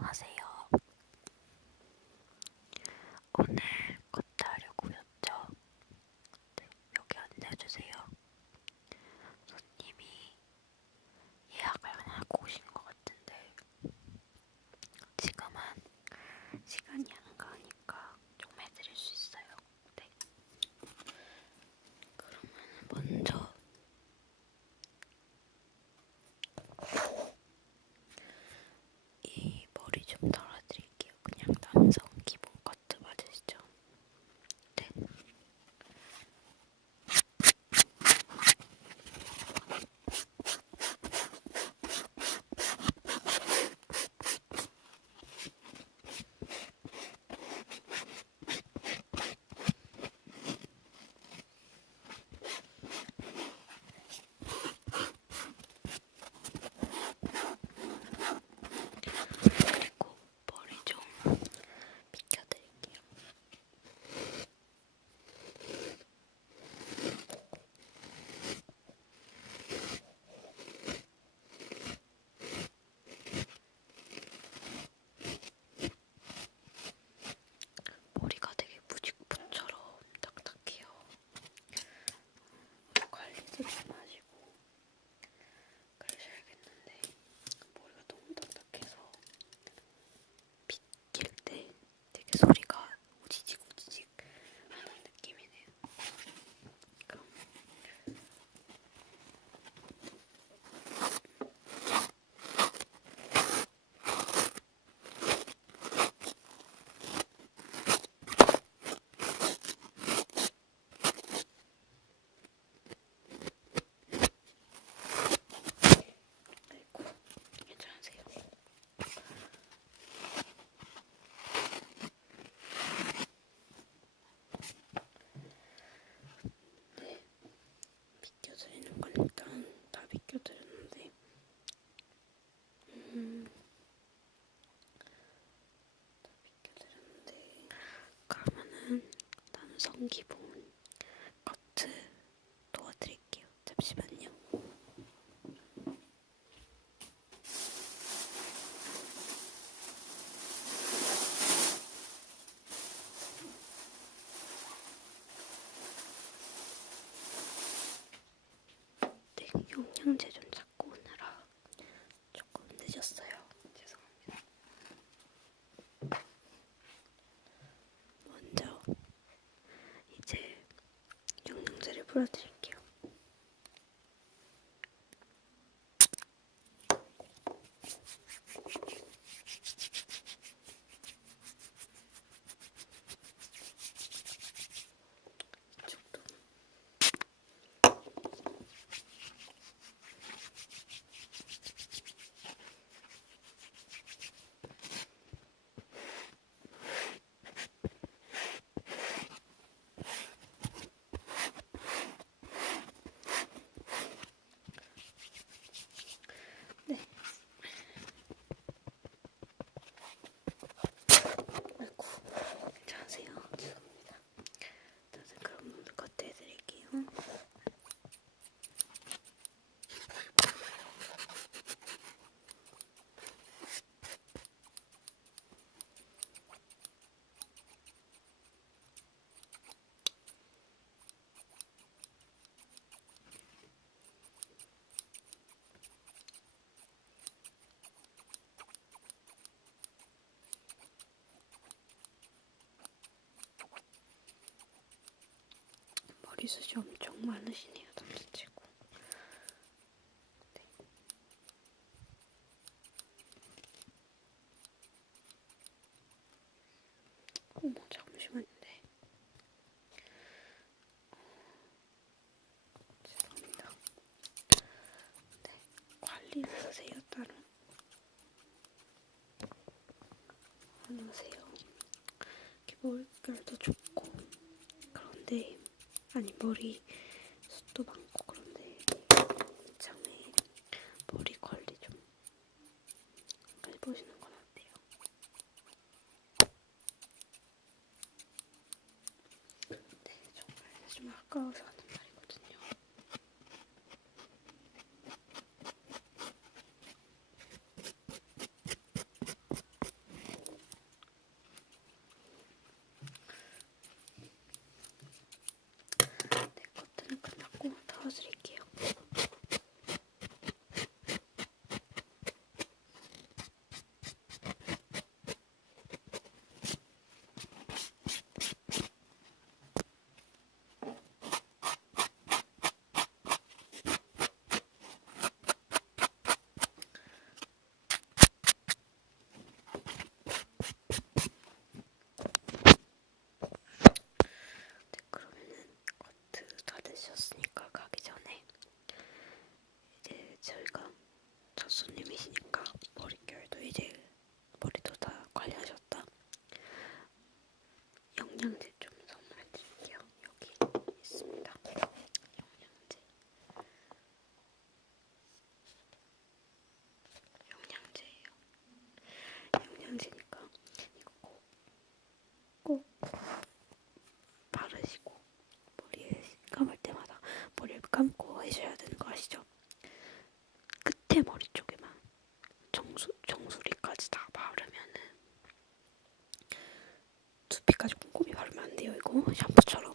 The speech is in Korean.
안녕하세요. 오늘 걷다 하려고였죠. 여기 앉아주세요. 손님이 예약을 안 하고 오신 것 같은데 지금은 시간이 안 가니까 좀 해드릴 수 있어요. 네. 그러면 먼저 이 머리 좀 덜어드릴게요. 그냥 남성 기본 커트 맞으시죠? 네. 그리고 머리 좀 빗겨드릴게요. 머리가 되게 무직부처럼 딱딱해요. 관리도 좀 하시고 그러셔야겠는데 머리가 너무 딱딱해서 빗길 때 되게 소리가 우지직 우지직 하는 느낌이네요. 그럼 아이고 괜찮으세요? 네, 빗겨드리는 건 일단 다 빗겨드렸는데 다 빗겨드렸는데 그러면은 남성 기본 커트 도와드릴게요. 잠시만요. 네, 영양제 좀 찾고 오느라 조금 늦었어요. 죄송합니다. 먼저 이제 영양제를 뿌려드릴게요. 이쪽도. 네. 아이고, 괜찮으세요? 죄송합니다. 저는 그럼 먼저 커트해드릴게요. 머리숱이 엄청 많으시네요, 남자치고. 네. 어머, 잠시만요. 네. 죄송합니다. 네, 관리를 하세요, 따로. 안녕하세요. 이렇게 머릿결도 좋고 그런데 아니 머리 숱도 많고 그런데 이참에 머리 관리 좀 해보시는 건 어때요? 네, 정말 좀 아까워서 하는 말이거든요. 샴푸처럼